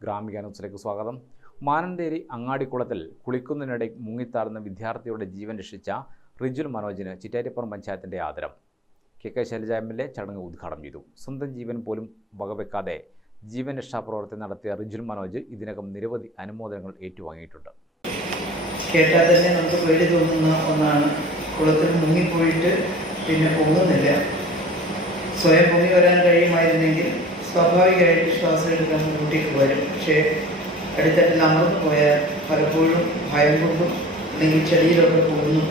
ഗ്രാമിക ന്യൂസിലേക്ക് സ്വാഗതം. മാനന്തേരി അങ്ങാടിക്കുളത്തിൽ കുളിക്കുന്നതിനിടെ മുങ്ങിത്താറുന്ന വിദ്യാർത്ഥിയുടെ ജീവൻ രക്ഷിച്ച റിജുൽ മനോജിന് ചിറ്റാരിപ്പുറം പഞ്ചായത്തിൻ്റെ ആദരം. കെ ശൈലജ MLA ചടങ്ങ് ഉദ്ഘാടനം ചെയ്തു. സ്വന്തം ജീവൻ പോലും വകവെക്കാതെ ജീവൻ രക്ഷാപ്രവർത്തനം നടത്തിയ റിജുൽ മനോജ് ഇതിനകം നിരവധി അനുമോദനങ്ങൾ ഏറ്റുവാങ്ങിയിട്ടുണ്ട്. കേട്ടാൽ തന്നെ നമുക്ക് പേടി തോന്നുന്ന ഒന്നാണ്. കുളത്തിൽ മുങ്ങിപ്പോയിട്ട് പിന്നെ പോകുന്നില്ല. സ്വയം പൊങ്ങി വരാൻ കഴിയുമായിരുന്നെങ്കിൽ സ്വാഭാവികമായിട്ട് ശ്വാസം എടുക്കാൻ മുന്നോട്ടേക്ക് വരും. പക്ഷേ അടിത്തട്ടിൽ അമർന്നു പോയാൽ പലപ്പോഴും ഭയം കൊണ്ടും അല്ലെങ്കിൽ ചെടിയിലൊക്കെ പോകുന്നു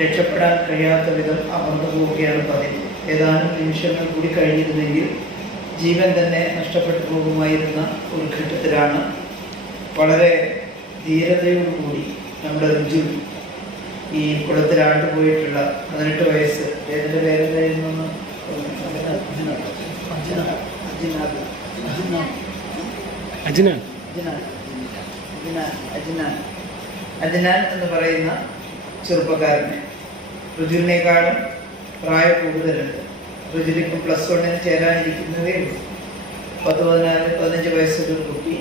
രക്ഷപ്പെടാൻ കഴിയാത്ത വിധം അമർന്നു പോവുകയാണ് പതിവ്. ഏതാനും നിമിഷങ്ങൾ കൂടി കഴിഞ്ഞിരുന്നെങ്കിൽ ജീവൻ തന്നെ നഷ്ടപ്പെട്ടു പോകുമായിരുന്ന ഒരു ഘട്ടത്തിലാണ് വളരെ ധീരതയോടുകൂടി നമ്മുടെ റിജുൽ ഈ കുളത്തിലാണ്ട് പോയിട്ടുള്ള 18 വയസ്സ് ഏതിൻ്റെ പേരെന്തായിരുന്നു അജ്നാൻ എന്ന് പറയുന്ന ചെറുപ്പക്കാരനെ റിജുലിനേക്കാളും പ്രായം കൂടുതലുണ്ട്. റിജുലിപ്പം +1 ചേരാനിരിക്കുന്നതേ ഉള്ളൂ. 14-15 വയസ്സുള്ള ഒരു കുട്ടി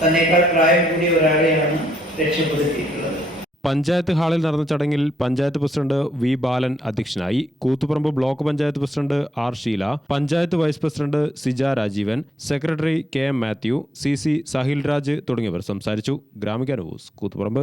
തന്നേക്കാൾ പ്രായം കൂടിയ ഒരാളെയാണ് രക്ഷപ്പെടുത്തിയിട്ടുള്ളത്. പഞ്ചായത്ത് ഹാളിൽ നടന്ന ചടങ്ങിൽ പഞ്ചായത്ത് പ്രസിഡന്റ് വി ബാലൻ അധ്യക്ഷനായി. Koothuparamba block panchayat president R Sheela, panchayat vice president Sija Rajeevan, secretary KM Mathew, CC Sahil Raj തുടങ്ങിയവർ സംസാരിച്ചു. ഗ്രാമിക ന്യൂസ്, കൂത്തുപറമ്പ്.